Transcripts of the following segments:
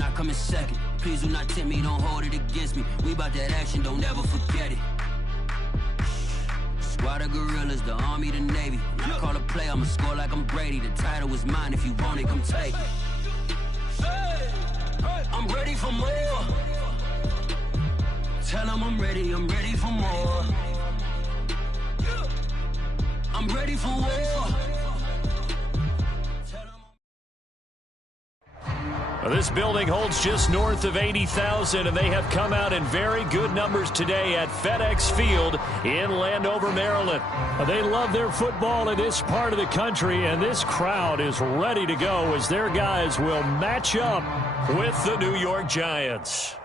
not coming second. Please do not tempt me, don't hold it against me. We bout that action, don't ever forget it. Squad of gorillas, the army, the navy. When I call a play, I'ma score like I'm Brady. The title is mine, if you want it, come take it. I'm ready for more. Tell them I'm ready for more. I'm ready for war. This building holds just north of 80,000, and they have come out in very good numbers today at FedEx Field in Landover, Maryland. They love their football in this part of the country, and this crowd is ready to go as their guys will match up with the New York Giants.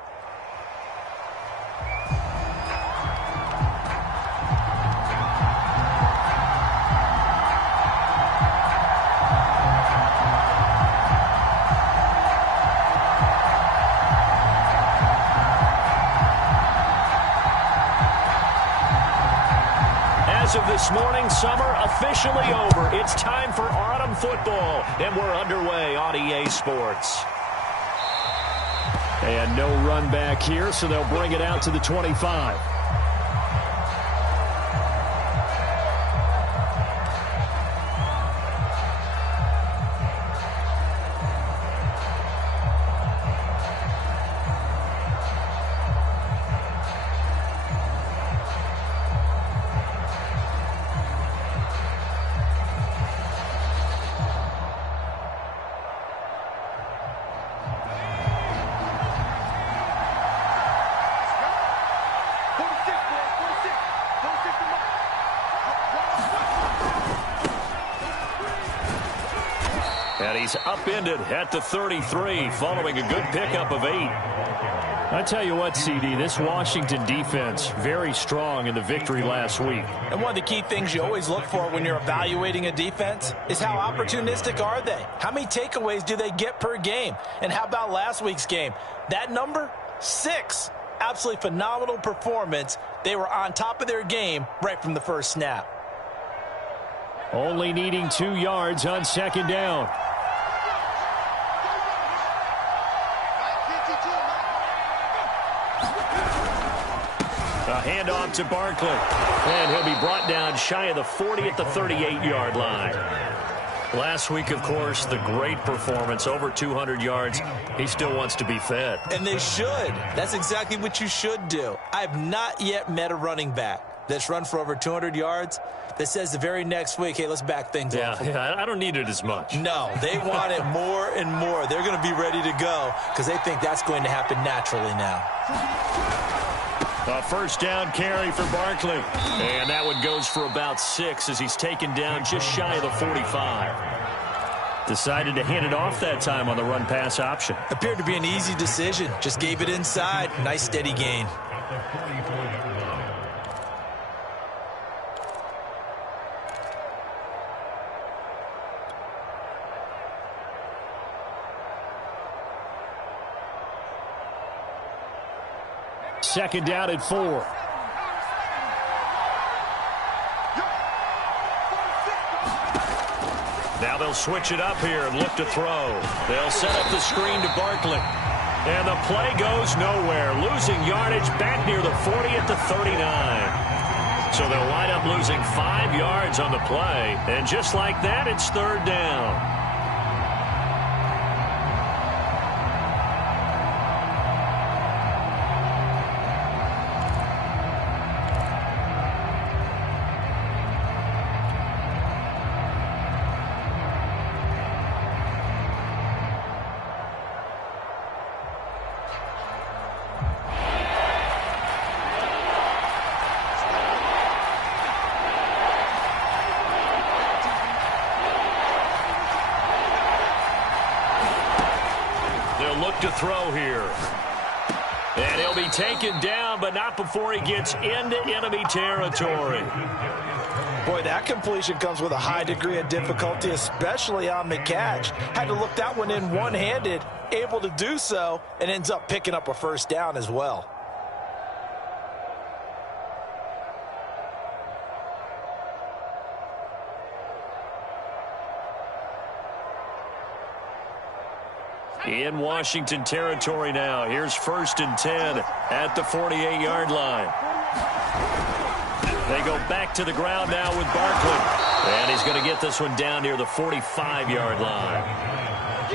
As of this morning, summer officially over. It's time for autumn football, and we're underway on EA Sports. And no run back here, so they'll bring it out to the 25. And he's upended at the 33 following a good pickup of 8. I tell you what, CD, this Washington defense, very strong in the victory last week. And one of the key things you always look for when you're evaluating a defense is how opportunistic are they? How many takeaways do they get per game? And how about last week's game? That number, 6. Absolutely phenomenal performance. They were on top of their game right from the first snap. Only needing 2 yards on second down. A handoff to Barkley. And he'll be brought down shy of the 40 at the 38-yard line. Last week, of course, the great performance, over 200 yards. He still wants to be fed. And they should. That's exactly what you should do. I have not yet met a running back that's run for over 200 yards that says the very next week, hey, let's back things off. Yeah, I don't need it as much. No, they want it more and more. They're going to be ready to go because they think that's going to happen naturally now. A first down carry for Barkley. And that one goes for about 6 as he's taken down just shy of the 45. Decided to hand it off that time on the run-pass option. Appeared to be an easy decision. Just gave it inside. Nice steady gain. Second down at 4. Now they'll switch it up here and look to throw. They'll set up the screen to Barkley. And the play goes nowhere. Losing yardage back near the 40 at the 39. So they'll wind up losing 5 yards on the play. And just like that, it's third down. Look to throw here. And he'll be taken down, but not before he gets into enemy territory. Boy, that completion comes with a high degree of difficulty, especially on the catch. Had to look that one in one-handed, able to do so, and ends up picking up a first down as well. in Washington territory now. Here's 1st and 10 at the 48-yard line. They go back to the ground now with Barkley. And he's going to get this one down near the 45-yard line.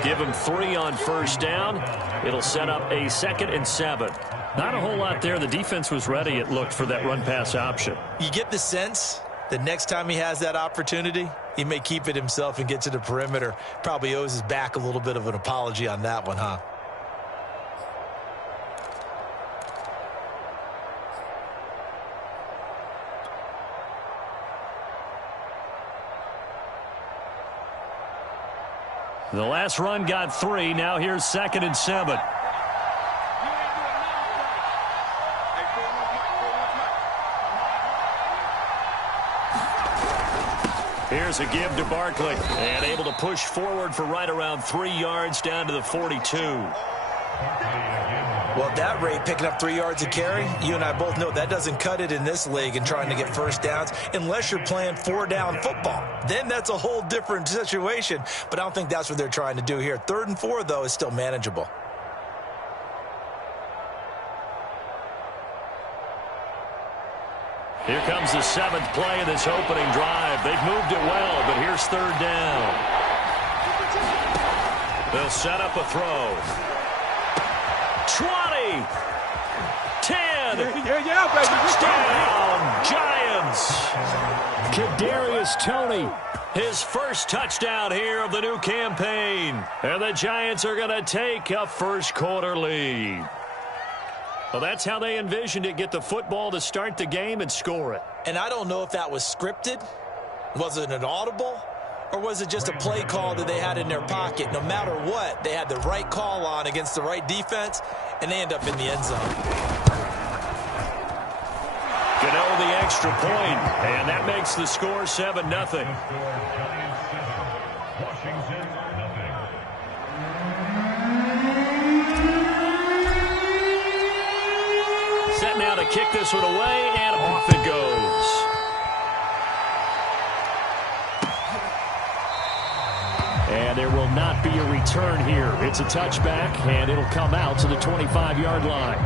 Give him 3 on 1st down. It'll set up a 2nd and 7. Not a whole lot there. The defense was ready, it looked, for that run-pass option. You get the sense that next time he has that opportunity, he may keep it himself and get to the perimeter. Probably owes his back a little bit of an apology on that one, huh? The last run got 3. Now here's 2nd and 7. Here's a give to Barkley. And able to push forward for right around 3 yards down to the 42. Well, that rate, picking up 3 yards a carry, you and I both know that doesn't cut it in this league and trying to get 1st downs unless you're playing 4-down football. Then that's a whole different situation, but I don't think that's what they're trying to do here. 3rd and 4, though, is still manageable. Here comes the 7th play of this opening drive. They've moved it well, but here's 3rd down. They'll set up a throw. 20, 10, touchdown, Giants. Kadarius Toney, his first touchdown here of the new campaign. And the Giants are going to take a first-quarter lead. Well, that's how they envisioned it, get the football to start the game and score it. And I don't know if that was scripted. Was it an audible? Or was it just a play call that they had in their pocket? No matter what, they had the right call on against the right defense, and they end up in the end zone. Gano the extra point, and that makes the score 7-0. Set now to kick this one away, and off it goes. And there will not be a return here. It's a touchback, and it'll come out to the 25-yard line.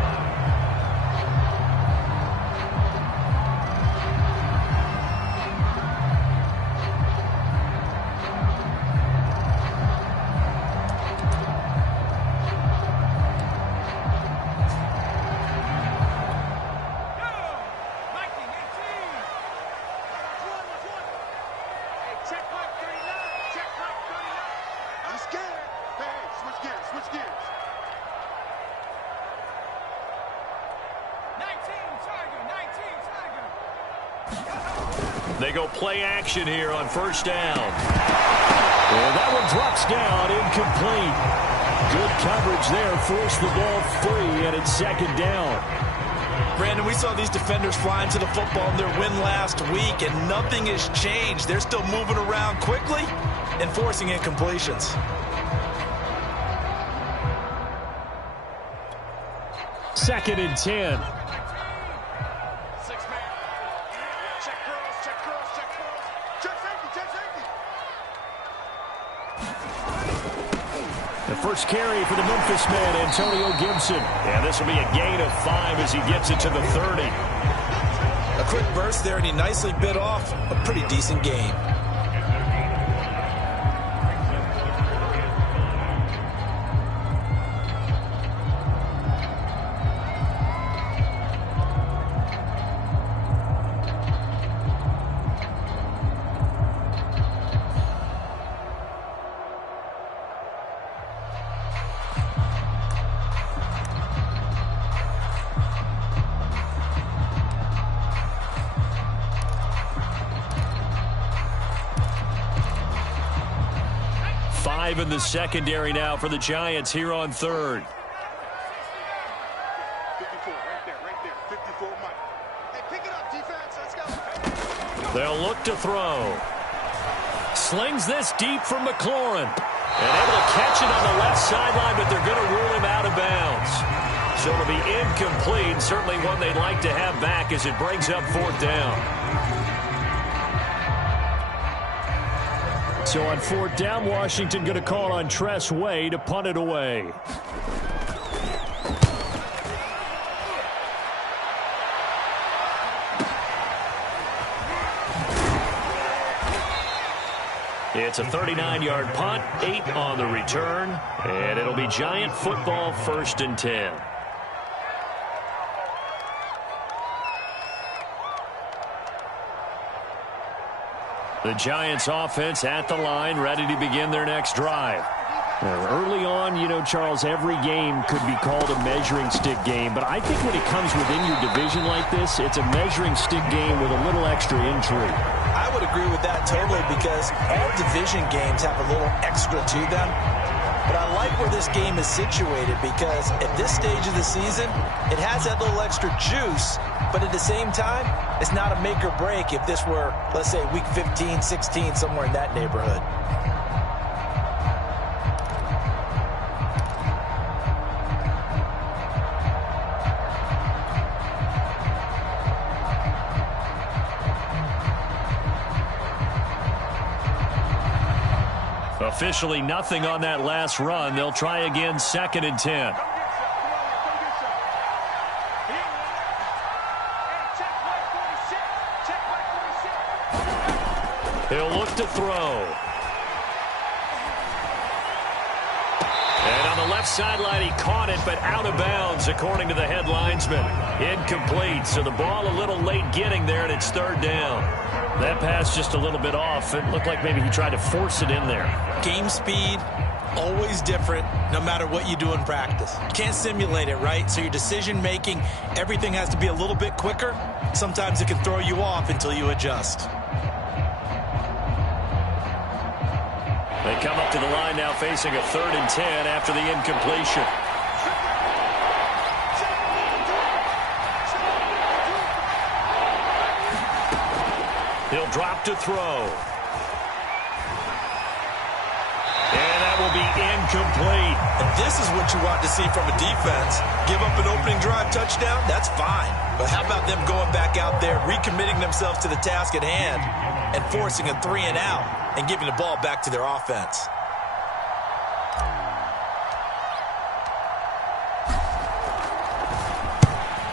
They go play action here on 1st down. And that one drops down, incomplete. Good coverage there, forced the ball free, and it's 2nd down. Brandon, we saw these defenders flying to the football in their win last week, and nothing has changed. They're still moving around quickly and forcing incompletions. 2nd and 10. The first carry for the Memphis man, Antonio Gibson. And this will be a gain of 5 as he gets it to the 30. A quick burst there, and he nicely bit off a pretty decent game. In the secondary now for the Giants here on 3rd. 54, right there, 54, Mike. Hey, pick it up, defense, let's go. They'll look to throw. Slings this deep from McLaurin. And able to catch it on the left sideline, but they're going to rule him out of bounds. So it'll be incomplete, certainly one they'd like to have back as it brings up 4th down. So on fourth down, Washington going to call on Tress Way to punt it away. It's a 39-yard punt, 8 on the return, and it'll be Giant football, 1st and 10. The Giants offense at the line, ready to begin their next drive. Early on, you know, Charles, every game could be called a measuring stick game, but I think when it comes within your division like this, it's a measuring stick game with a little extra intrigue. I would agree with that totally, because all division games have a little extra to them. But I like where this game is situated, because at this stage of the season, it has that little extra juice, but at the same time, it's not a make or break if this were, let's say, week 15, 16, somewhere in that neighborhood. Officially nothing on that last run. They'll try again, 2nd and 10. He'll look to throw. And on the left sideline, he caught it, but out of bounds, according to the head linesman. Incomplete, so the ball a little late getting there, and it's 3rd down. That pass just a little bit off. It looked like maybe he tried to force it in there. Game speed, always different, no matter what you do in practice. You can't simulate it, right? So your decision-making, everything has to be a little bit quicker. Sometimes it can throw you off until you adjust. They come up to the line now facing a 3rd and 10 after the incompletion. He'll drop to throw. And that will be incomplete. And this is what you want to see from a defense. Give up an opening drive touchdown, that's fine. But how about them going back out there, recommitting themselves to the task at hand, and forcing a 3 and out and giving the ball back to their offense.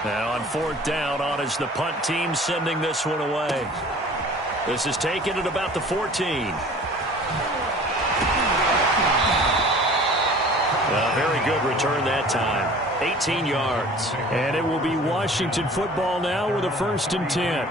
Now on 4th down, on is the punt team sending this one away. This is taken at about the 14. A very good return that time. 18 yards. And it will be Washington football now with a 1st and 10.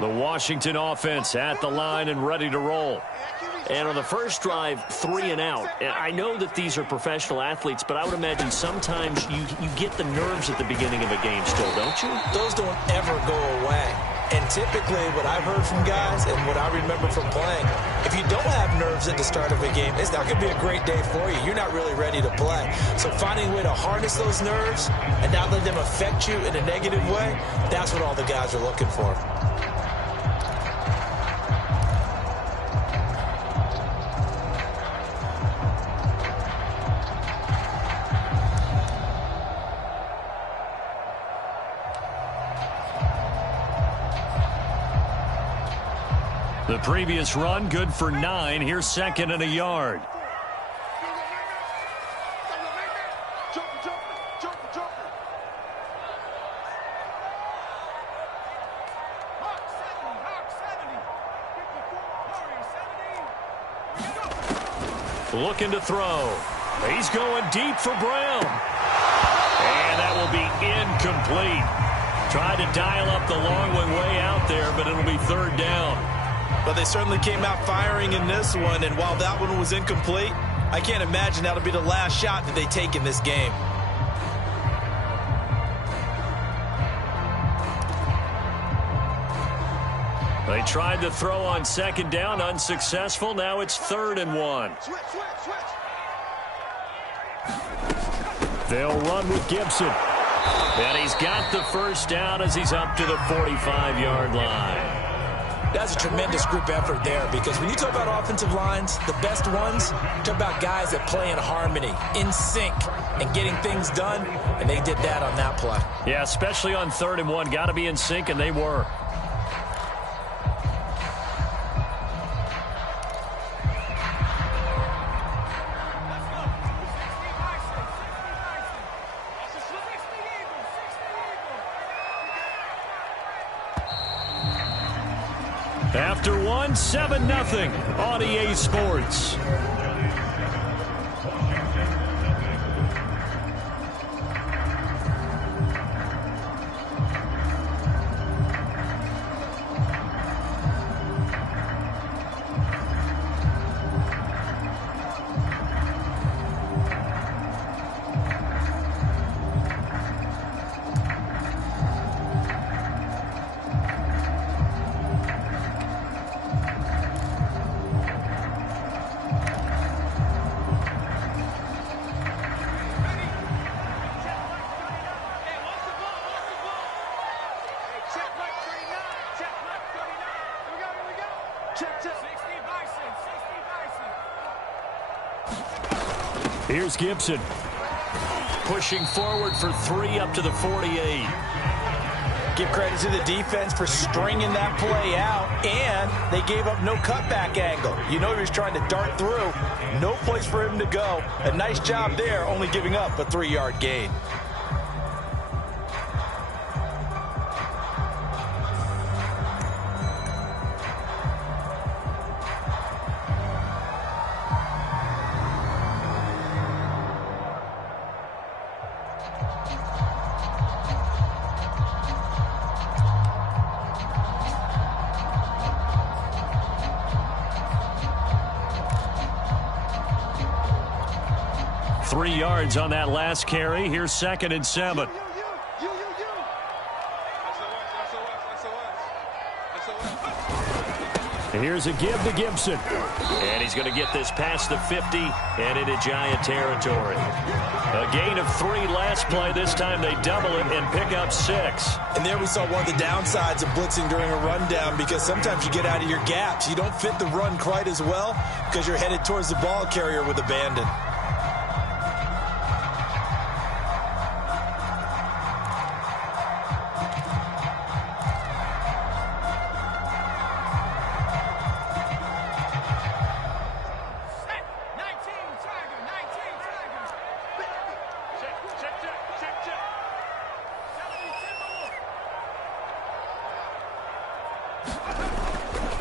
The Washington offense at the line and ready to roll. And on the first drive, 3 and out. And I know that these are professional athletes, but I would imagine sometimes you get the nerves at the beginning of a game still, don't you? Those don't ever go away. And typically what I've heard from guys and what I remember from playing, if you don't have nerves at the start of a game, it's not going to be a great day for you. You're not really ready to play. So finding a way to harness those nerves and not let them affect you in a negative way, that's what all the guys are looking for. The previous run, good for 9. Here's 2nd and a yard. Looking to throw. He's going deep for Brown. And that will be incomplete. Tried to dial up the long one way out there, but it'll be 3rd down. But they certainly came out firing in this one, and while that one was incomplete, I can't imagine that'll be the last shot that they take in this game. They tried to throw on 2nd down, unsuccessful. Now it's 3rd and 1. They'll run with Gibson. And he's got the first down as he's up to the 45-yard line. That's a tremendous group effort there, because when you talk about offensive lines, the best ones, talk about guys that play in harmony, in sync, and getting things done, and they did that on that play. Yeah, especially on 3rd and 1. Got to be in sync, and they were. After 1, 7-0 on EA Sports. Here's Gibson. Pushing forward for 3 up to the 48. Give credit to the defense for stringing that play out, and they gave up no cutback angle. You know he was trying to dart through. No place for him to go. A nice job there, only giving up a 3-yard gain. On that last carry. Here's 2nd and 7. Here's a give to Gibson. And he's going to get this past the 50 and into Giant territory. A gain of 3 last play. This time they double it and pick up 6. And there we saw one of the downsides of blitzing during a rundown, because sometimes you get out of your gaps. You don't fit the run quite as well because you're headed towards the ball carrier with abandon.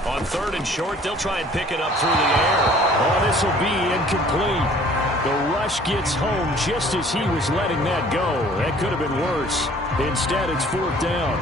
On 3rd and short, they'll try and pick it up through the air. Oh, this will be incomplete. The rush gets home just as he was letting that go. That could have been worse. Instead, it's 4th down.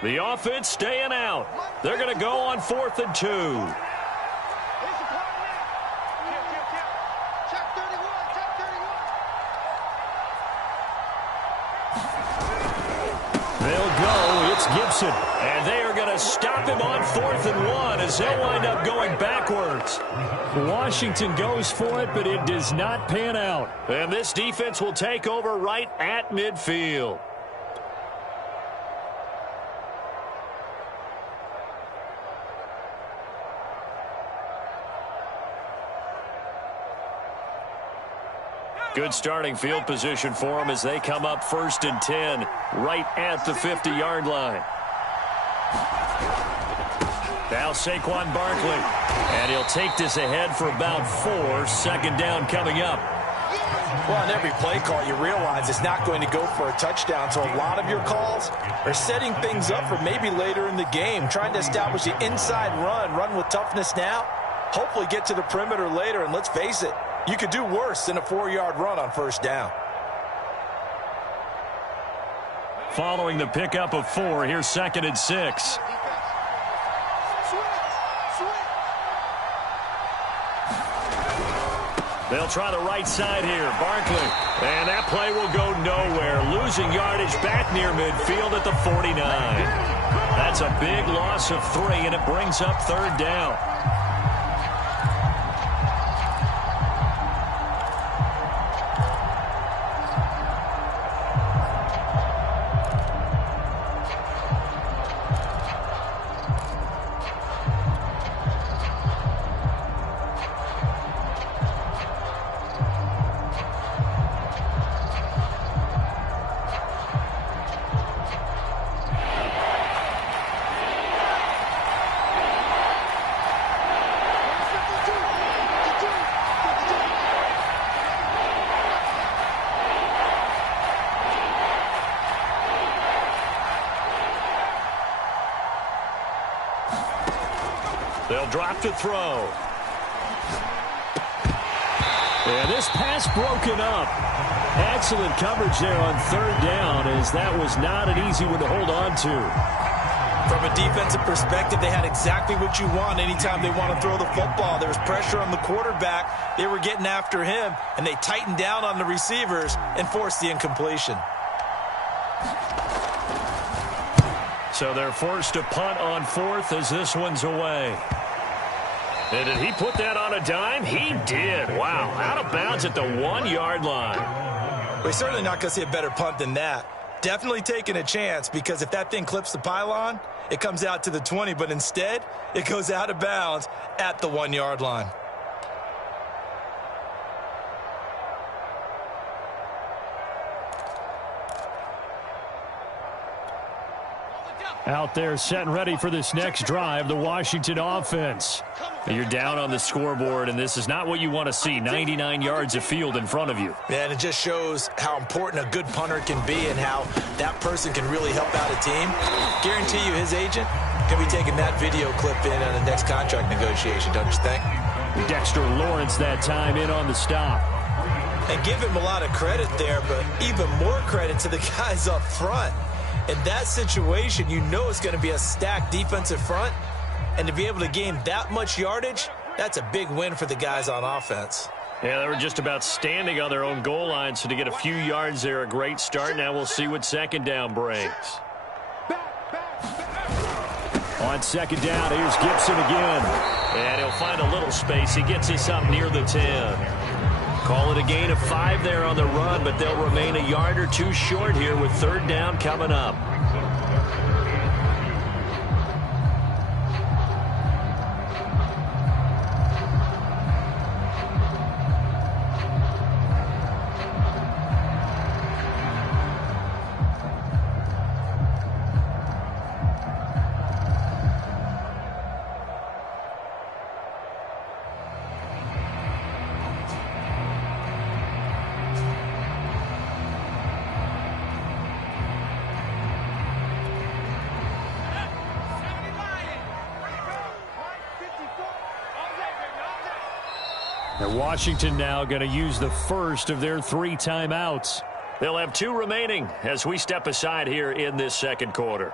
The offense staying out. They're going to go on 4th and 2. They'll go. It's Gibson. And they are going to stop him on 4th and 1 as they'll wind up going backwards. Washington goes for it, but it does not pan out. And this defense will take over right at midfield. Good starting field position for them as they come up 1st and 10 right at the 50-yard line. Now Saquon Barkley. And he'll take this ahead for about 4. 2nd down coming up. Well, on every play call, you realize it's not going to go for a touchdown. So a lot of your calls are setting things up for maybe later in the game, trying to establish the inside run with toughness now, hopefully get to the perimeter later. And let's face it, you could do worse than a 4-yard run on 1st down. Following the pickup of 4, here's 2nd and 6. They'll try the right side here. Barkley. And that play will go nowhere. Losing yardage back near midfield at the 49. That's a big loss of 3, and it brings up 3rd down. They'll drop to throw. And this pass broken up. Excellent coverage there on 3rd down, as that was not an easy one to hold on to. From a defensive perspective, they had exactly what you want anytime they want to throw the football. There was pressure on the quarterback. They were getting after him, and they tightened down on the receivers and forced the incompletion. So they're forced to punt on 4th as this one's away. And did he put that on a dime? He did. Wow. Out of bounds at the 1-yard line. We're certainly not going to see a better punt than that. Definitely taking a chance, because if that thing clips the pylon, it comes out to the 20, but instead it goes out of bounds at the 1-yard line. Out there set and ready for this next drive, the Washington offense. You're down on the scoreboard, and this is not what you want to see. 99 yards of field in front of you. Man, it just shows how important a good punter can be and how that person can really help out a team. Guarantee you his agent can be taking that video clip in on the next contract negotiation, don't you think? Dexter Lawrence that time in on the stop. And give him a lot of credit there, but even more credit to the guys up front. In that situation, you know it's going to be a stacked defensive front. And to be able to gain that much yardage, that's a big win for the guys on offense. Yeah, they were just about standing on their own goal line, so to get a few yards there, a great start. Now we'll see what 2nd down brings. On 2nd down, here's Gibson again. And he'll find a little space. He gets us up near the 10. Call it a gain of 5 there on the run, but they'll remain a yard or 2 short here with 3rd down coming up. And Washington now going to use the first of their 3 timeouts. They'll have 2 remaining as we step aside here in this 2nd quarter.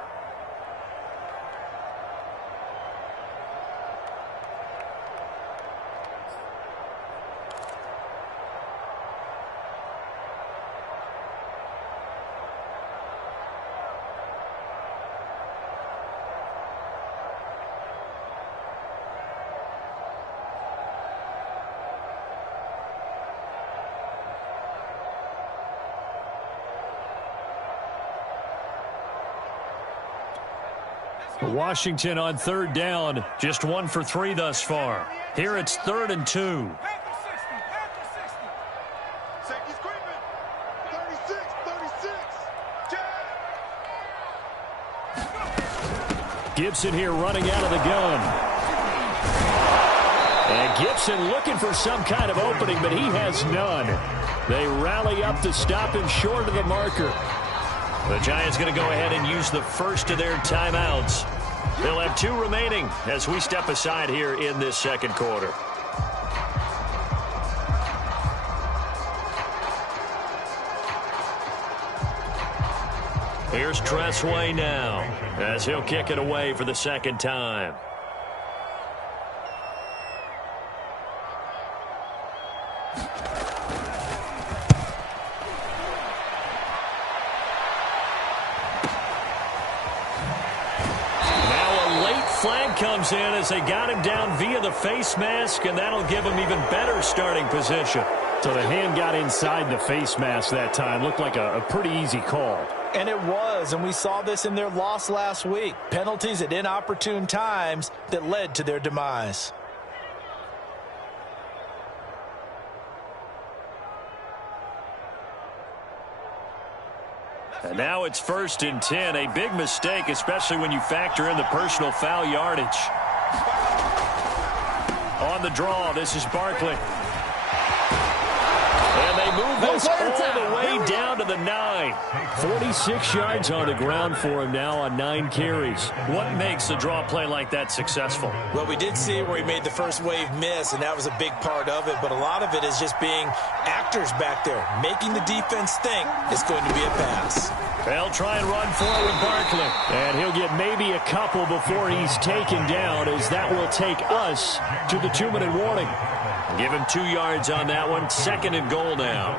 Washington on 3rd down, just 1 for 3 thus far. Here it's 3rd and 2. Safety's creeping. 36, 36. Gibson here running out of the gun. And Gibson looking for some kind of opening, but he has none. They rally up to stop him short of the marker. The Giants going to go ahead and use the first of their timeouts. They'll have 2 remaining as we step aside here in this 2nd quarter. Here's Tressway now as he'll kick it away for the 2nd time. comes in as they got him down via the face mask, and that'll give him even better starting position. So the hand got inside the face mask that time. Looked like a pretty easy call. And it was, and we saw this in their loss last week. Penalties at inopportune times that led to their demise. And now it's 1st and 10. A big mistake, especially when you factor in the personal foul yardage. On the draw, this is Barkley. And they move this all the way down to the 9. 46 yards on the ground for him now on 9 carries. What makes a draw play like that successful? Well, we did see where he made the first wave miss, and that was a big part of it. But a lot of it is just being actors back there, making the defense think it's going to be a pass. They'll try and run forward Barkley. And he'll get maybe a couple before he's taken down, as that will take us to the 2-minute warning. Give him 2 yards on that one. 2nd and goal now.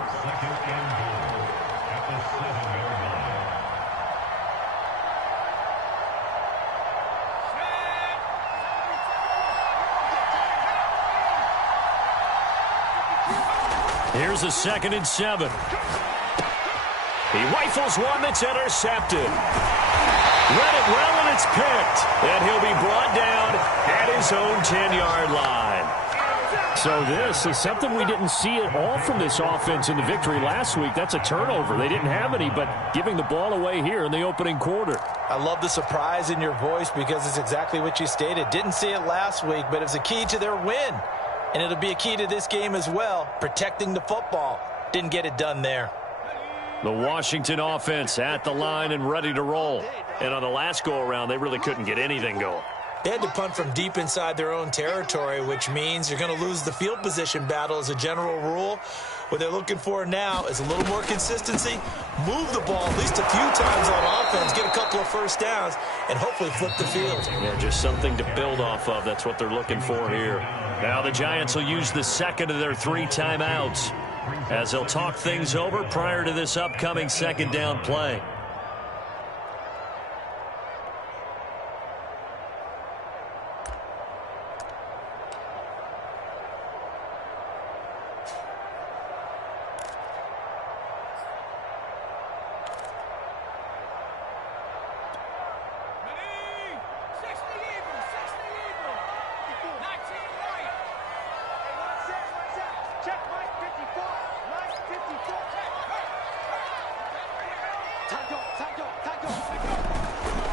Here's a 2nd and 7. He rifles one that's intercepted. Read it well, and it's picked. And he'll be brought down at his own 10-yard line. So this is something we didn't see at all from this offense in the victory last week. That's a turnover. They didn't have any, but giving the ball away here in the opening quarter. I love the surprise in your voice because it's exactly what you stated. Didn't see it last week, but it was a key to their win. And it'll be a key to this game as well, protecting the football. Didn't get it done there. The Washington offense at the line and ready to roll. And on the last go-around, they really couldn't get anything going. They had to punt from deep inside their own territory, which means you're going to lose the field position battle as a general rule. What they're looking for now is a little more consistency, move the ball at least a few times on offense, get a couple of first downs, and hopefully flip the field. Yeah, just something to build off of. That's what they're looking for here. Now the Giants will use the 2nd of their 3 timeouts as they'll talk things over prior to this upcoming 2nd down play.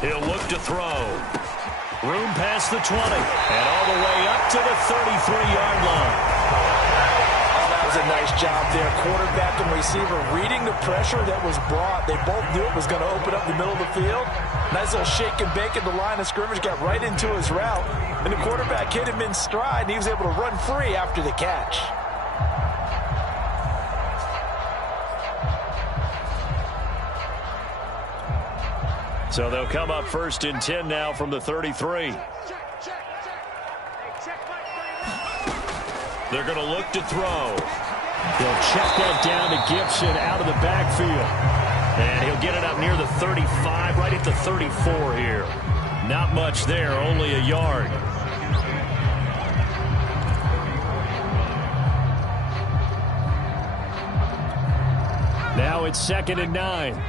He'll look to throw. Room past the 20. And all the way up to the 33-yard line. Oh, that was a nice job there. Quarterback and receiver reading the pressure that was brought. They both knew it was going to open up the middle of the field. Nice little shake and bake at the line of scrimmage. Got right into his route. And the quarterback hit him in stride, and he was able to run free after the catch. So they'll come up 1st and 10 now from the 33. They're going to look to throw. They'll check that down to Gibson out of the backfield. And he'll get it up near the 35, right at the 34 here. Not much there, only a yard. Now it's 2nd and 9.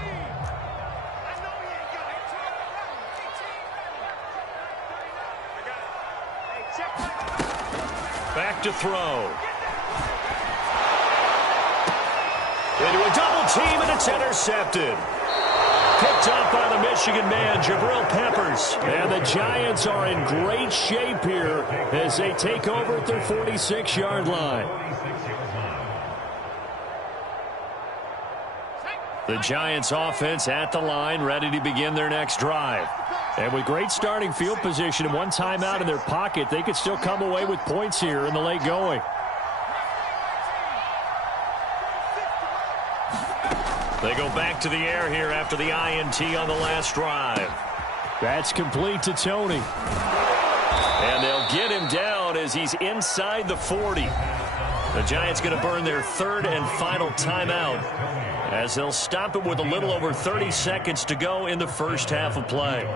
Back to throw. Into a double team, and it's intercepted. Picked up by the Michigan man, Jabril Peppers. And the Giants are in great shape here as they take over at their 46-yard line. The Giants offense at the line, ready to begin their next drive. And with great starting field position and one timeout in their pocket, they could still come away with points here in the late going. They go back to the air here after the INT on the last drive. That's complete to Tony. And they'll get him down as he's inside the 40. The Giants going to burn their 3rd and final timeout as they'll stop it with a little over 30 seconds to go in the first half of play.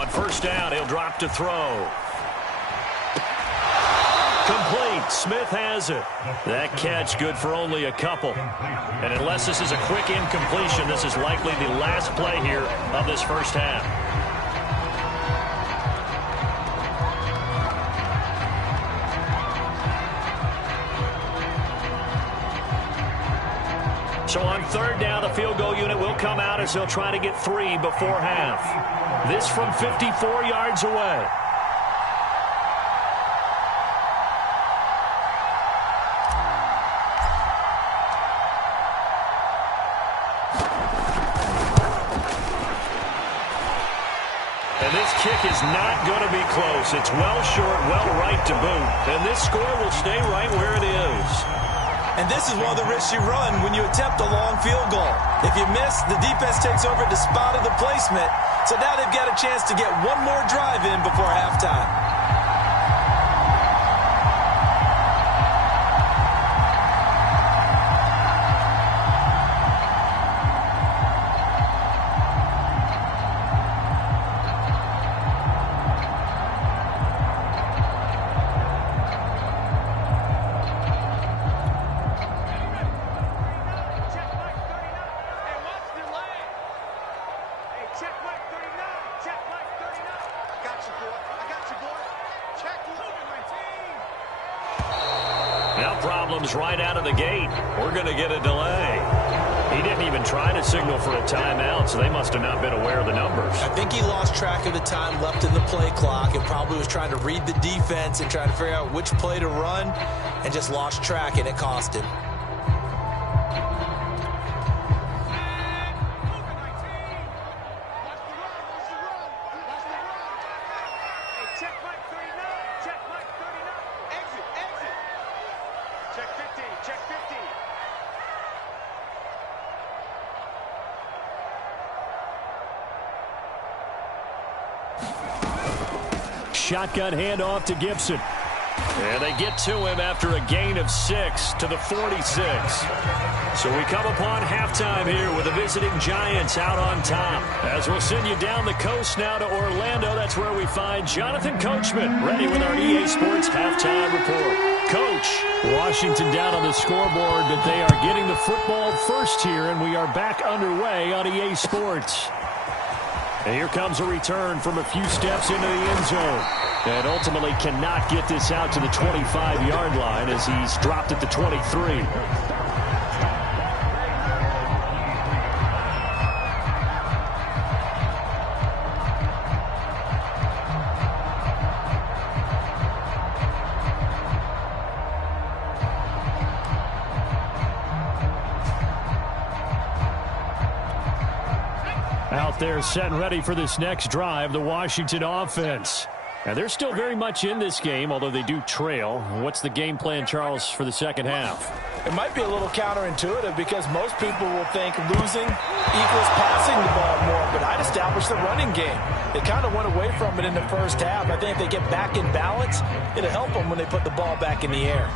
On first down, he'll drop to throw. Complete. Smith has it. That catch good for only a couple. And unless this is a quick incompletion, this is likely the last play here of this first half. So on third down, the field goal unit will come out as they'll try to get 3 before half. This from 54 yards away. And this kick is not going to be close. It's well short, well right to boot. And this score will stay right where it is. And this is one of the risks you run when you attempt a long field goal. If you miss, the defense takes over the spot of the placement. So now they've got a chance to get one more drive in before halftime. Right out of the gate. We're going to get a delay. He didn't even try to signal for a timeout, so they must have not been aware of the numbers. I think he lost track of the time left in the play clock and probably was trying to read the defense and trying to figure out which play to run and just lost track, and it cost him. Shotgun handoff to Gibson. And they get to him after a gain of 6 to the 46. So we come upon halftime here with the visiting Giants out on top. As we'll send you down the coast now to Orlando, that's where we find Jonathan Coachman ready with our EA Sports halftime report. Coach. Washington down on the scoreboard, but they are getting the football first here, and we are back underway on EA Sports. And here comes a return from a few steps into the end zone. And ultimately cannot get this out to the 25-yard line as he's dropped at the 23. Out there set and ready for this next drive, the Washington offense. And they're still very much in this game, although they do trail. What's the game plan, Charles, for the second half? It might be a little counterintuitive because most people will think losing equals passing the ball more, but I'd establish the running game. They kind of went away from it in the first half. I think if they get back in balance, it'll help them when they put the ball back in the air.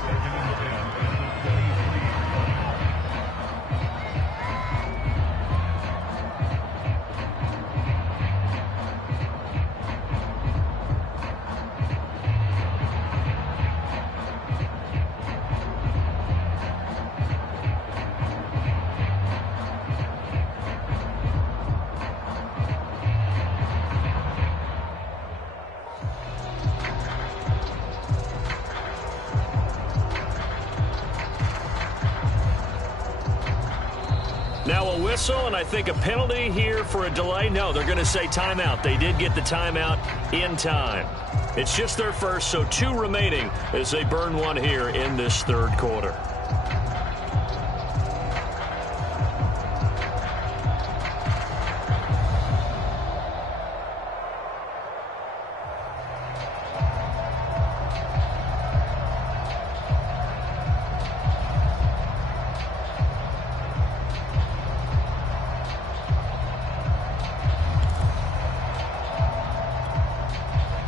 Now a whistle, and I think a penalty here for a delay. No, they're going to say timeout. They did get the timeout in time. It's just their first, so 2 remaining as they burn one here in this third quarter.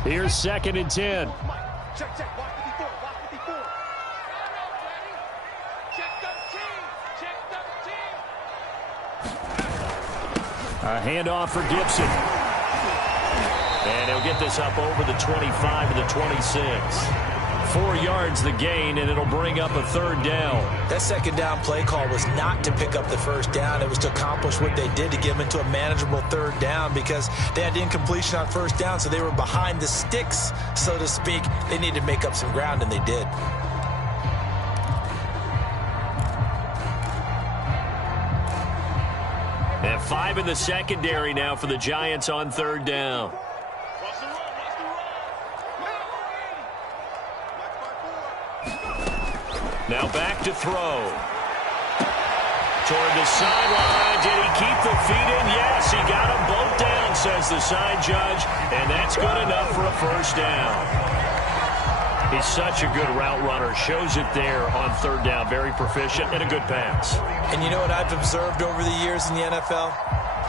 Here's 2nd and 10. Check, check, block 54, block 54. Check 13, check 13. A handoff for Gibson. They'll get this up over the 25 to the 26. 4 yards the gain, and it'll bring up a third down. That second down play call was not to pick up the first down. It was to accomplish what they did, to get them into a manageable third down, because they had incompletion on first down, so they were behind the sticks, so to speak. They needed to make up some ground, and they did. And 5 in the secondary now for the Giants on third down. Now back to throw. Toward the sideline. Did he keep the feet in? Yes, he got them both down, says the side judge. And that's good enough for a first down. He's such a good route runner. Shows it there on third down. Very proficient and a good pass. And you know what I've observed over the years in the NFL?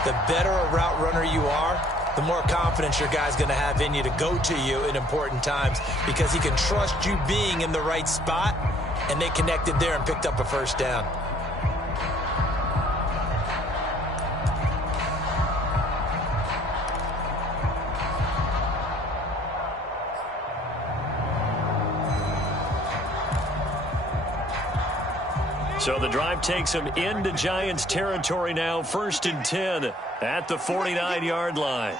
The better a route runner you are, the more confidence your guy's going to have in you to go to you in important times, because he can trust you being in the right spot, and they connected there and picked up a first down. So the drive takes him into Giants territory now, 1st and 10 at the 49-yard line.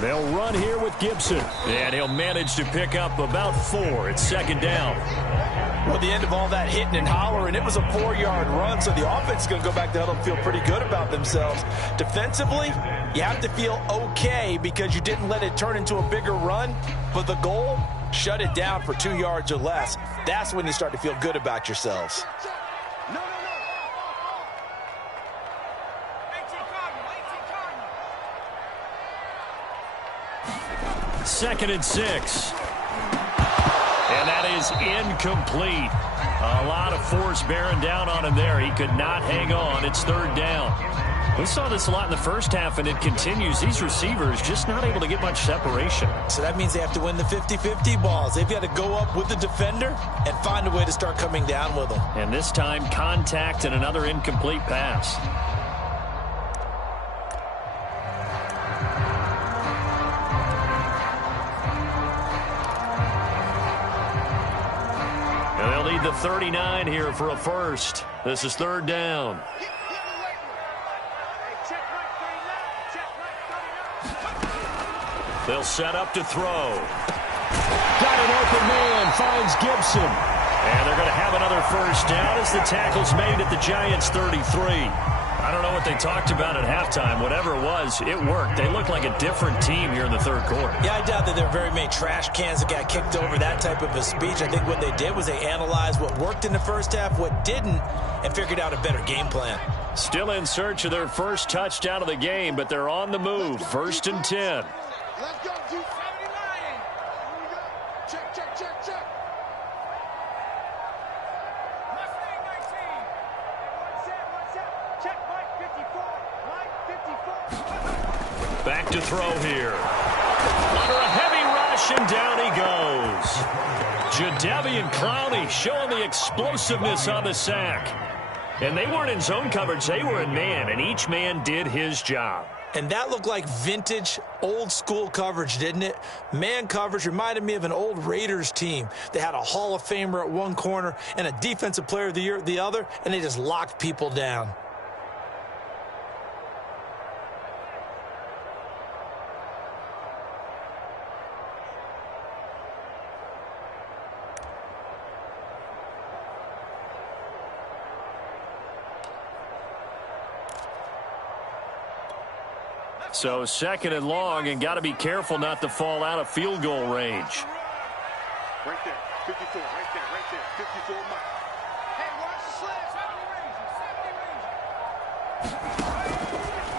They'll run here with Gibson. And he'll manage to pick up about 4. It's 2nd down. Well, the end of all that hitting and hollering, it was a 4-yard run, so the offense is going to go back to huddle and feel pretty good about themselves. Defensively, you have to feel okay because you didn't let it turn into a bigger run, but the goal, shut it down for 2 yards or less. That's when you start to feel good about yourselves. Second and 6. And that is incomplete. A lot of force bearing down on him there. He could not hang on. It's 3rd down. We saw this a lot in the first half, and it continues. These receivers just not able to get much separation. So that means they have to win the 50-50 balls. They've got to go up with the defender and find a way to start coming down with them. And this time, contact and another incomplete pass. And they'll need the 39 here for a first. This is 3rd down. They'll set up to throw. Got an open man, finds Gibson. And they're going to have another first down as the tackle's made at the Giants' 33. I don't know what they talked about at halftime. Whatever it was, it worked. They look like a different team here in the 3rd quarter. Yeah, I doubt that there are very many trash cans that got kicked over, that type of a speech. I think what they did was they analyzed what worked in the first half, what didn't, and figured out a better game plan. Still in search of their first touchdown of the game, but they're on the move. 1st and 10. Let's go, G. 79. Here we go. Check, check, check, check. Mustang 19. One set. Check, Mike 54. Mike 54. Back to throw here. Under a heavy rush, and down he goes. Jadeveon Clowney showing the explosiveness on the sack. And they weren't in zone coverage. They were in man, and each man did his job. And that looked like vintage, old-school coverage, didn't it? Man coverage reminded me of an old Raiders team. They had a Hall of Famer at one corner and a Defensive Player of the Year at the other, and they just locked people down. So 2nd and long, and got to be careful not to fall out of field goal range. Right there. 54. Right there. 54 Mike. Hey, watch the sled. 70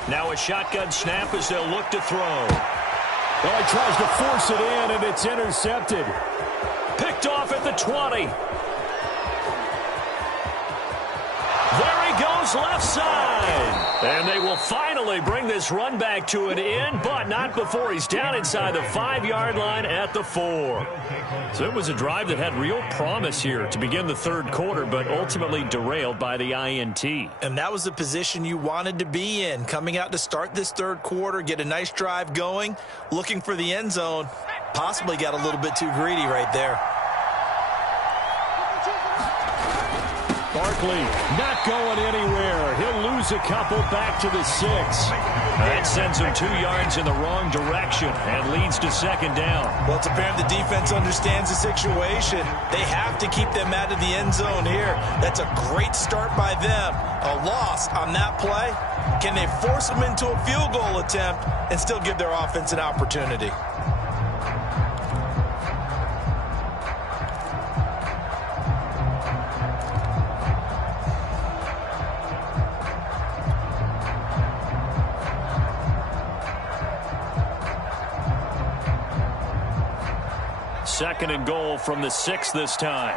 range. Now a shotgun snap as they'll look to throw. Well, he tries to force it in, and it's intercepted. Picked off at the 20. There he goes, left side. And they will finally bring this run back to an end, but not before he's down inside the 5-yard line at the 4. So it was a drive that had real promise here to begin the third quarter, but ultimately derailed by the INT. And that was the position you wanted to be in, coming out to start this third quarter, get a nice drive going, looking for the end zone. Possibly got a little bit too greedy right there. Barkley not going anywhere. He'll lose a couple back to the 6. That sends him 2 yards in the wrong direction and leads to second down. Well, it's apparent the defense understands the situation. They have to keep them out of the end zone here. That's a great start by them. A loss on that play. Can they force them into a field goal attempt and still give their offense an opportunity? Second and goal from the 6 this time.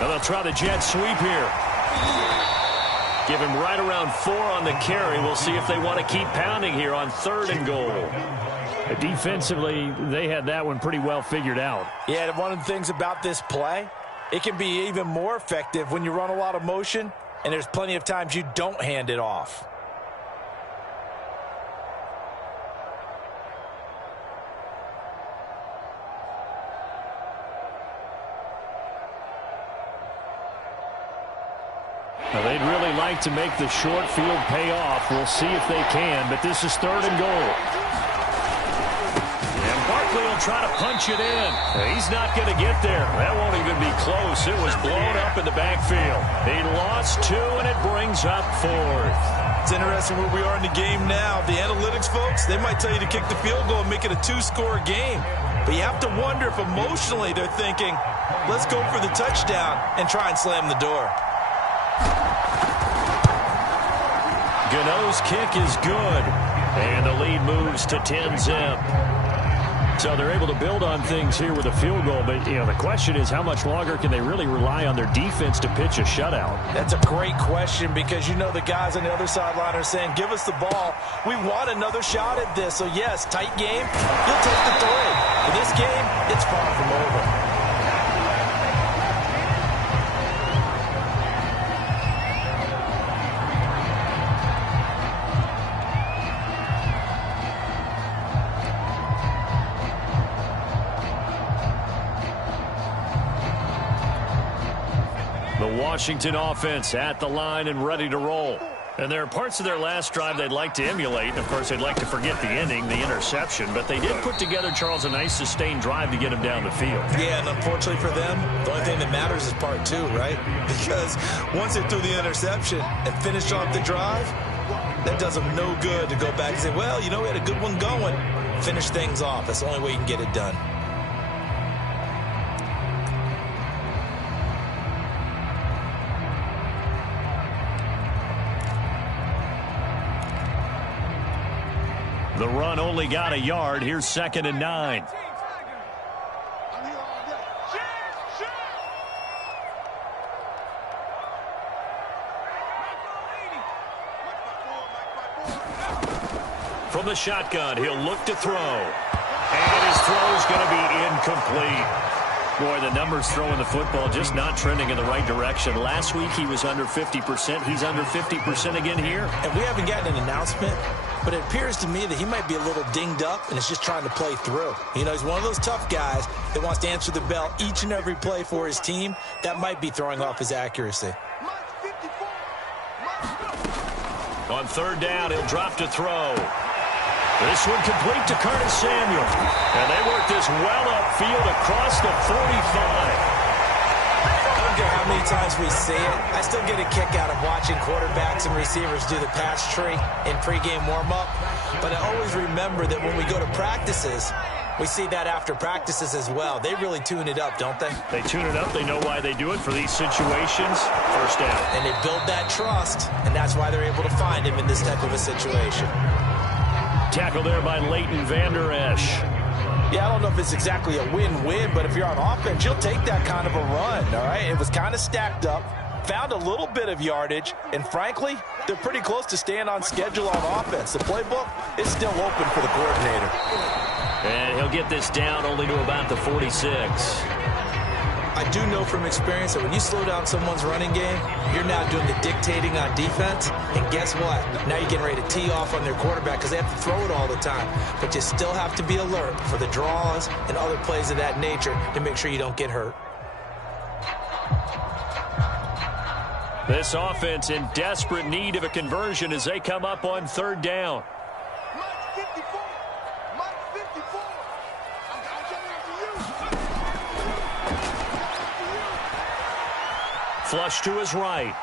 Now they'll try the jet sweep here. Give him right around 4 on the carry. We'll see if they want to keep pounding here on 3rd and goal. Defensively, they had that one pretty well figured out. Yeah, one of the things about this play, it can be even more effective when you run a lot of motion, and there's plenty of times you don't hand it off. Now, they'd really like to make the short field pay off. We'll see if they can, but this is 3rd and goal. And Barkley will try to punch it in. He's not going to get there. That won't even be close. It was blown up in the backfield. He lost 2, and it brings up 4th. It's interesting where we are in the game now. The analytics folks, they might tell you to kick the field goal and make it a 2-score game. But you have to wonder if emotionally they're thinking, let's go for the touchdown and try and slam the door. Gano's kick is good, and the lead moves to 10-zip. So they're able to build on things here with a field goal, but the question is how much longer can they really rely on their defense to pitch a shutout? That's a great question because the guys on the other sideline are saying, give us the ball. We want another shot at this. So, yes, tight game. You'll take the 3. In this game, it's far from over. Washington offense at the line and ready to roll. And there are parts of their last drive they'd like to emulate. And, of course, they'd like to forget the ending, the interception. But they did put together, Charles, a nice sustained drive to get him down the field. Yeah, and unfortunately for them, the only thing that matters is part 2, right? Because once they threw the interception and finished off the drive, that does them no good to go back and say, well, we had a good one going. Finish things off. That's the only way you can get it done. The run only got a yard. Here's 2nd and 9. From the shotgun, he'll look to throw. And his throw is going to be incomplete. Boy, the numbers throwing the football just not trending in the right direction. Last week he was under 50%. He's under 50% again here. And we haven't gotten an announcement, but it appears to me that he might be a little dinged up and is just trying to play through. He's one of those tough guys that wants to answer the bell each and every play for his team. That might be throwing off his accuracy. On 3rd down, he'll drop to throw. This one complete to Curtis Samuel. And they work this well upfield across the 45. I don't care how many times we see it. I still get a kick out of watching quarterbacks and receivers do the pass tree in pregame warm-up. But I always remember that when we go to practices, we see that after practices as well. They really tune it up, don't they? They tune it up. They know why they do it for these situations. 1st down. And they build that trust, and that's why they're able to find him in this type of a situation. Tackle there by Leighton Vander Esch. Yeah, I don't know if it's exactly a win-win, but if you're on offense, you'll take that kind of a run, all right? It was kind of stacked up, found a little bit of yardage, and frankly, they're pretty close to staying on schedule on offense. The playbook is still open for the coordinator. And he'll get this down only to about the 46. I do know from experience that when you slow down someone's running game, you're now doing the dictating on defense. And guess what? Now you're getting ready to tee off on their quarterback because they have to throw it all the time. But you still have to be alert for the draws and other plays of that nature to make sure you don't get hurt. This offense in desperate need of a conversion as they come up on third down. Flush to his right.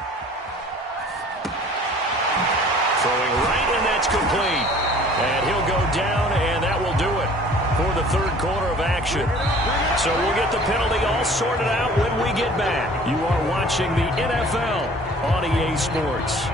Throwing right, and that's complete. And he'll go down, and that will do it for the third quarter of action. So we'll get the penalty all sorted out when we get back. You are watching the NFL on EA Sports.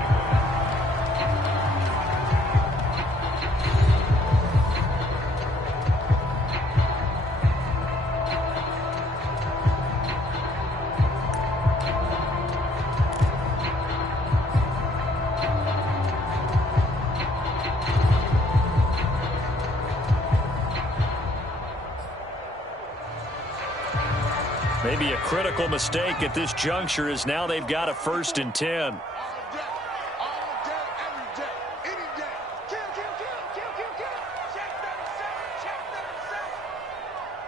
Maybe a critical mistake at this juncture is now they've got a 1st and 10.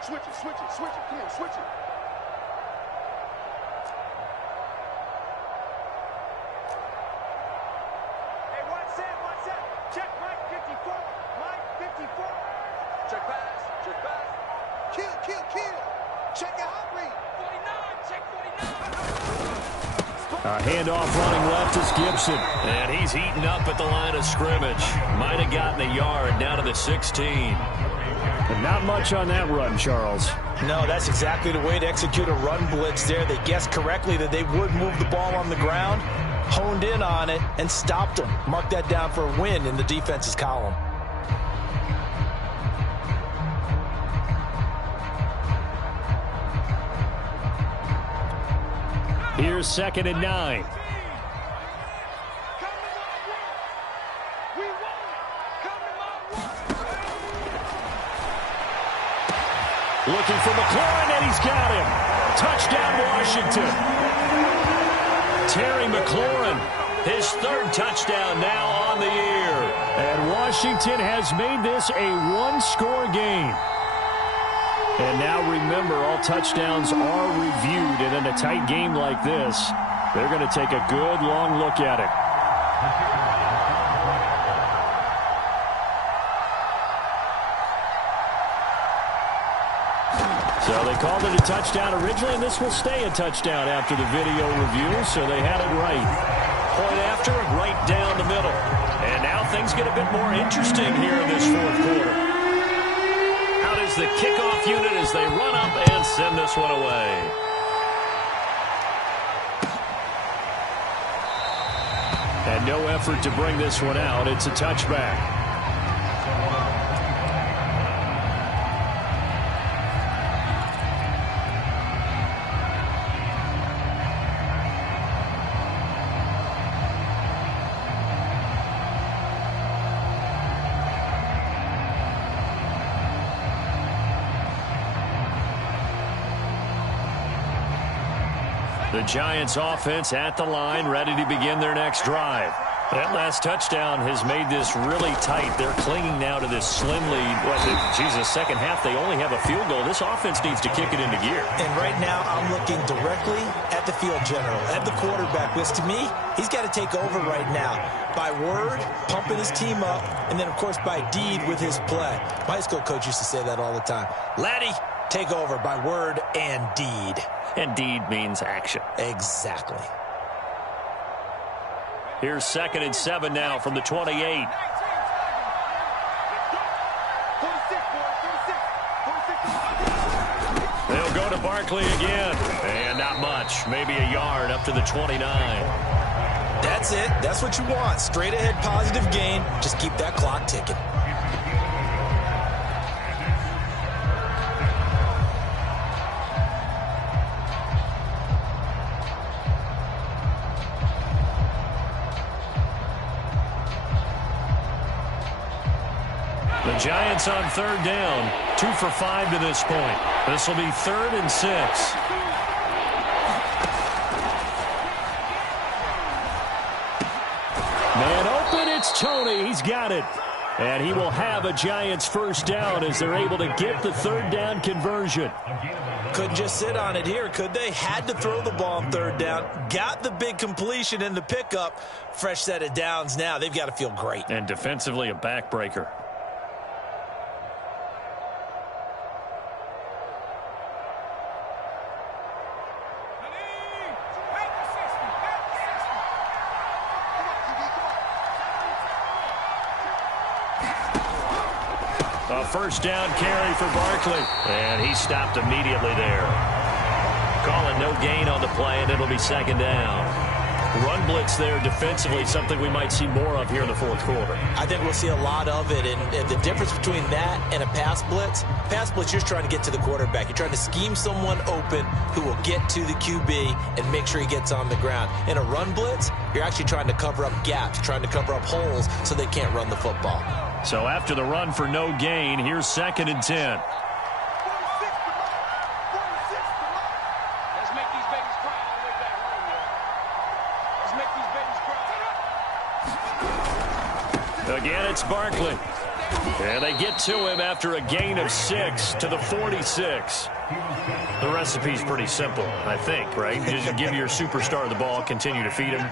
Switch it. Come on, switch it. Hey, what's that? Check Mike 54. Mike 54. Check pass. Kill. Check it out, read. 49, check 49. A handoff running left is Gibson. And he's heating up at the line of scrimmage. Might have gotten a yard down to the 16. And not much on that run, Charles. No, that's exactly the way to execute a run blitz there. They guessed correctly that they would move the ball on the ground, honed in on it, and stopped them. Mark that down for a win in the defense's column. Here's 2nd and 9. Looking for McLaurin, and he's got him. Touchdown, Washington. Terry McLaurin, his 3rd touchdown now on the year. And Washington has made this a one-score game. And now remember, all touchdowns are reviewed, and in a tight game like this, they're going to take a good long look at it. So they called it a touchdown originally, and this will stay a touchdown after the video review, so they had it right. Point after, right down the middle. And now things get a bit more interesting here in this 4th quarter. Out is the kickoff unit as they run up and send this one away. And no effort to bring this one out. It's a touchback. The Giants offense at the line, ready to begin their next drive. That last touchdown has made this really tight. They're clinging now to this slim lead. Second half, they only have a field goal. This offense needs to kick it into gear. And right now, I'm looking directly at the field general, at the quarterback, because to me, he's got to take over right now. By word, pumping his team up, and then, of course, by deed with his play. My high school coach used to say that all the time. Laddie, take over by word and deed. And deed means action. Exactly. Here's 2nd and 7 now from the 28. They'll go to Barkley again. And not much. Maybe a yard up to the 29. That's it. That's what you want. Straight ahead positive gain. Just keep that clock ticking. Giants on third down, 2 for 5 to this point. This will be 3rd and 6. Man open, it's Tony. He's got it. And he will have a Giants first down as they're able to get the third down conversion. Couldn't just sit on it here, could they? Had to throw the ball on third down. Got the big completion in the pickup. Fresh set of downs now. They've got to feel great. And defensively, a backbreaker. A first down carry for Barkley. And he stopped immediately there. Calling no gain on the play, and it'll be 2nd down. Run blitz there defensively, something we might see more of here in the 4th quarter. I think we'll see a lot of it, and the difference between that and a pass blitz, you're just trying to get to the quarterback. You're trying to scheme someone open who will get to the QB and make sure he gets on the ground. In a run blitz, you're actually trying to cover up gaps, trying to cover up holes so they can't run the football. So after the run for no gain, here's 2nd and 10. Again, it's Barkley. And they get to him after a gain of 6 to the 46. The recipe's pretty simple, I think, right? Just give your superstar the ball, continue to feed him.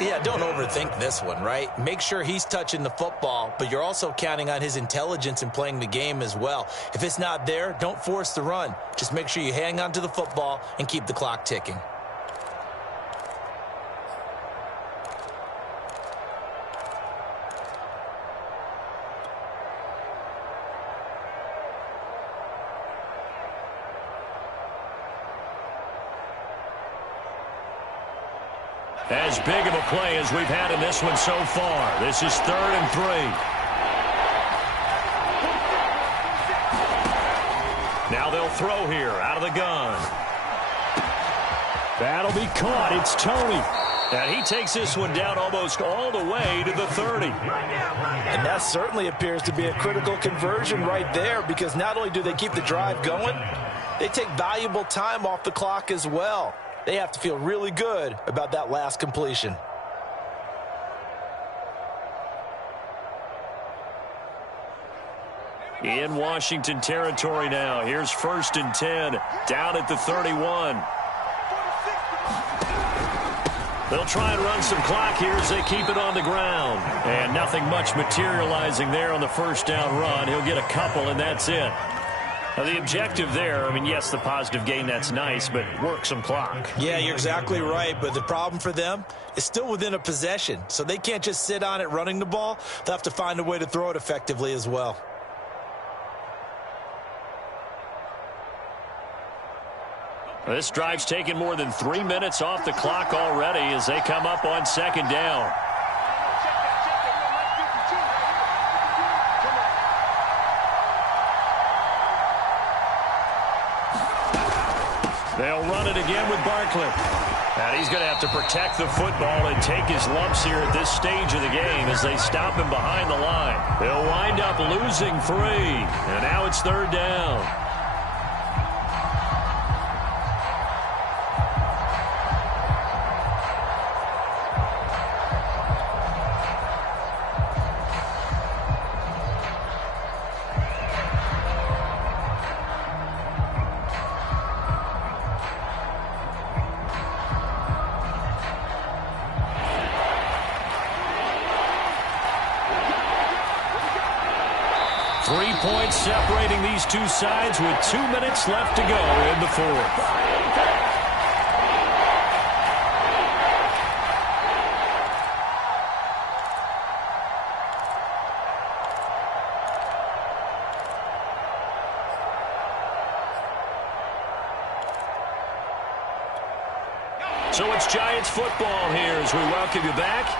Yeah, don't overthink this one, right? Make sure he's touching the football, but you're also counting on his intelligence in playing the game as well. If it's not there, don't force the run. Just make sure you hang on to the football and keep the clock ticking. As big of a play as we've had in this one so far. This is 3rd and 3. Now they'll throw here out of the gun. That'll be caught. It's Tony. And he takes this one down almost all the way to the 30. And that certainly appears to be a critical conversion right there, because not only do they keep the drive going, they take valuable time off the clock as well. They have to feel really good about that last completion. In Washington territory now. Here's 1st and 10. Down at the 31. They'll try and run some clock here as they keep it on the ground. And nothing much materializing there on the first down run. He'll get a couple, and that's it. Now, the objective there, I mean, yes, the positive gain, that's nice, but work some clock. Yeah, you're exactly right, but the problem for them is still within a possession, so they can't just sit on it running the ball. They'll have to find a way to throw it effectively as well. This drive's taken more than 3 minutes off the clock already as they come up on 2nd down. They'll run it again with Barkley. And he's going to have to protect the football and take his lumps here at this stage of the game as they stop him behind the line. They'll wind up losing 3. And now it's 3rd down. Points separating these two sides with 2 minutes left to go in the 4th. So it's Giants football here as we welcome you back.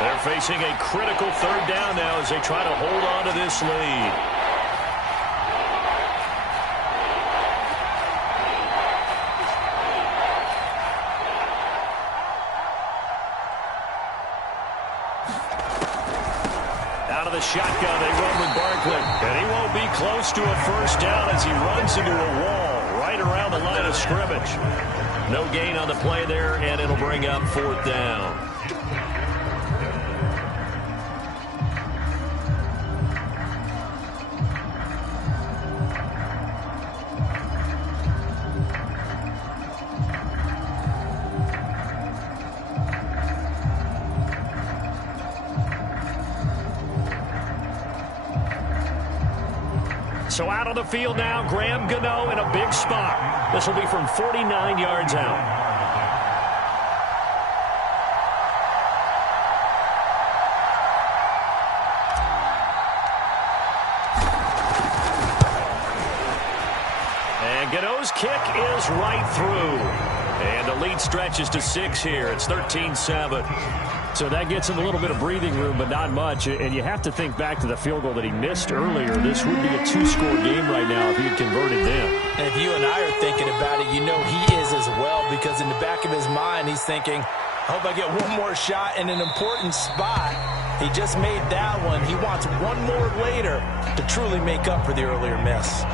They're facing a critical 3rd down now as they try to hold on to this lead. of the shotgun. They run with Barkley. And he won't be close to a first down as he runs into a wall right around the line of scrimmage. No gain on the play there, and it'll bring up 4th down. So out on the field now, Graham Gano in a big spot. This will be from 49 yards out. And Gano's kick is right through. And the lead stretches to 6 here. It's 13-7. So that gets him a little bit of breathing room, but not much. And you have to think back to the field goal that he missed earlier. This would be a 2-score game right now if he had converted them. And if you and I are thinking about it, you know he is as well, because in the back of his mind, he's thinking, I hope I get one more shot in an important spot. He just made that one. He wants one more later to truly make up for the earlier miss.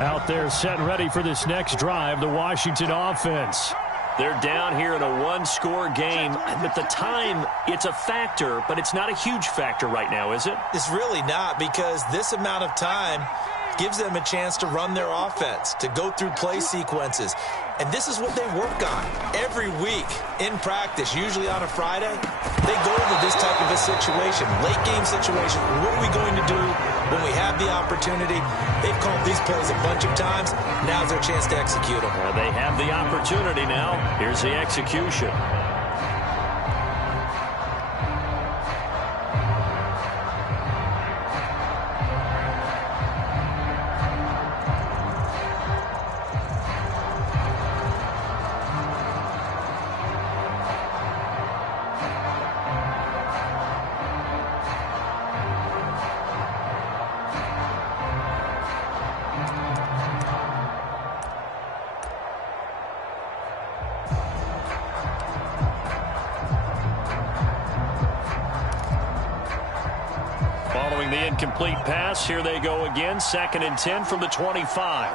Out there set and ready for this next drive, the Washington offense. They're down here in a 1-score game. At the time, it's a factor, but it's not a huge factor right now, is it? It's really not, because this amount of time gives them a chance to run their offense, to go through play sequences. And this is what they work on every week in practice, usually on a Friday. They go over this type of a situation, late game situation. What are we going to do when we have the opportunity? They've called these plays a bunch of times. Now's their chance to execute them. Well, they have the opportunity now. Here's the execution. Following the incomplete pass, here they go again. 2nd and 10 from the 25.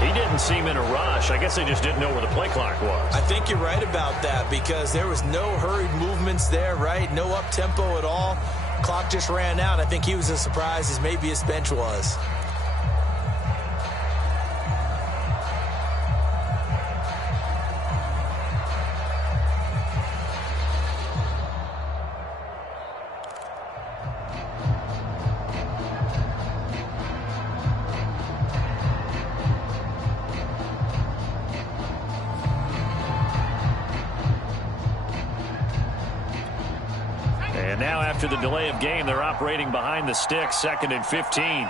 He didn't seem in a rush. I guess they just didn't know where the play clock was. I think you're right about that, because there was no hurried movements there, right? No up-tempo at all. Clock just ran out. I think he was as surprised as maybe his bench was. And now after the delay of game, they're operating behind the sticks, 2nd and 15.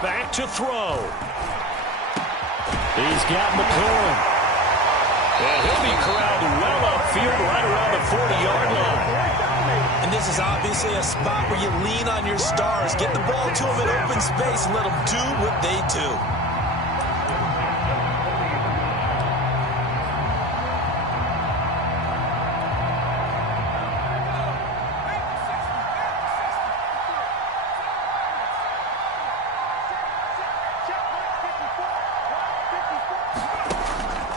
Back to throw. He's got McLaurin. And he'll be corralled well upfield right around the 40-yard line. And this is obviously a spot where you lean on your stars. Get the ball to them in open space and let them do what they do.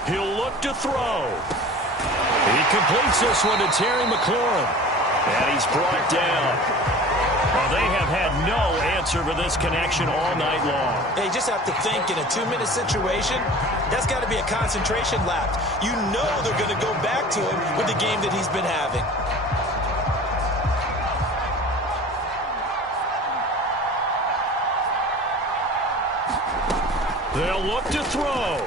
He'll look to throw. He completes this one to Terry McLaurin. And he's brought down. Well, they have had no answer for this connection all night long. They just have to think in a 2-minute situation, that's got to be a concentration lapse. You know they're going to go back to him with the game that he's been having. They'll look to throw.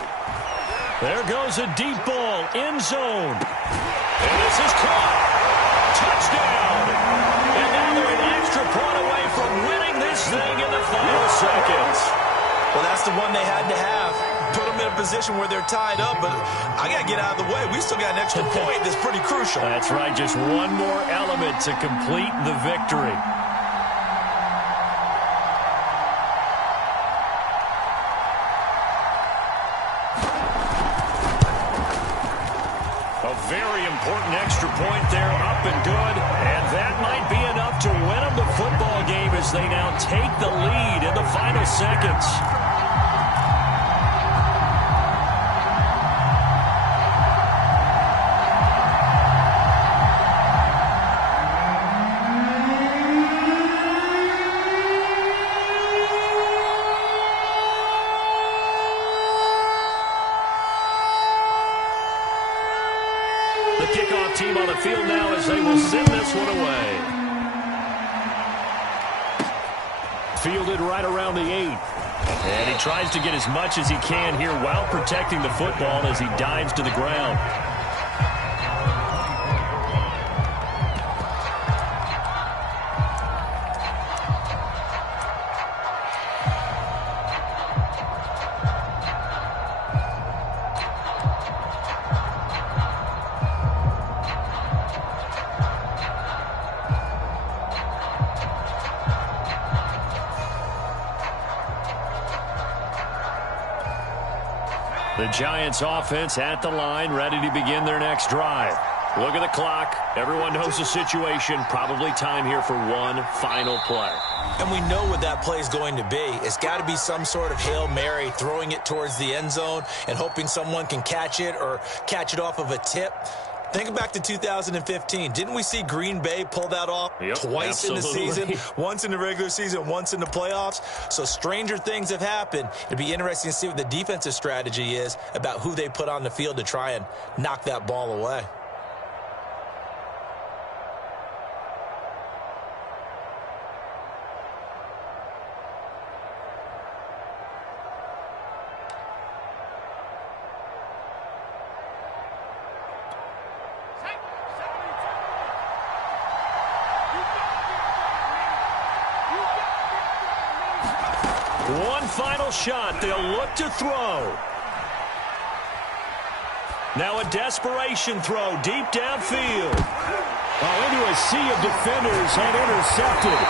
There goes a deep ball, end zone. And this is caught. Touchdown. And now they're an extra point away from winning this thing in the final seconds. Well, that's the one they had to have. Put them in a position where they're tied up, but I got to get out of the way. We still got an extra point that's pretty crucial. That's right, just one more element to complete the victory. Very important extra point there, up and good. And that might be enough to win them the football game as they now take the lead in the final seconds. The kickoff team on the field now as they will send this one away. Fielded right around the 8. And he tries to get as much as he can here while protecting the football as he dives to the ground. The Giants offense at the line, ready to begin their next drive. Look at the clock. Everyone knows the situation. Probably time here for one final play. And we know what that play is going to be. It's got to be some sort of Hail Mary, throwing it towards the end zone and hoping someone can catch it or catch it off of a tip. Think back to 2015. Didn't we see Green Bay pull that off twice in the season? Once in the regular season, once in the playoffs. So stranger things have happened. It'd be interesting to see what the defensive strategy is about who they put on the field to try and knock that ball away. One final shot. They'll look to throw. Now a desperation throw deep downfield. Into a sea of defenders and intercepted.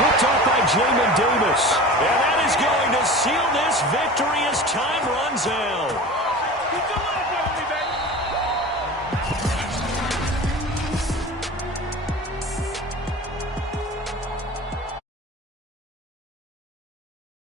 Picked off by Jamin Davis. And that is going to seal this victory as time runs out.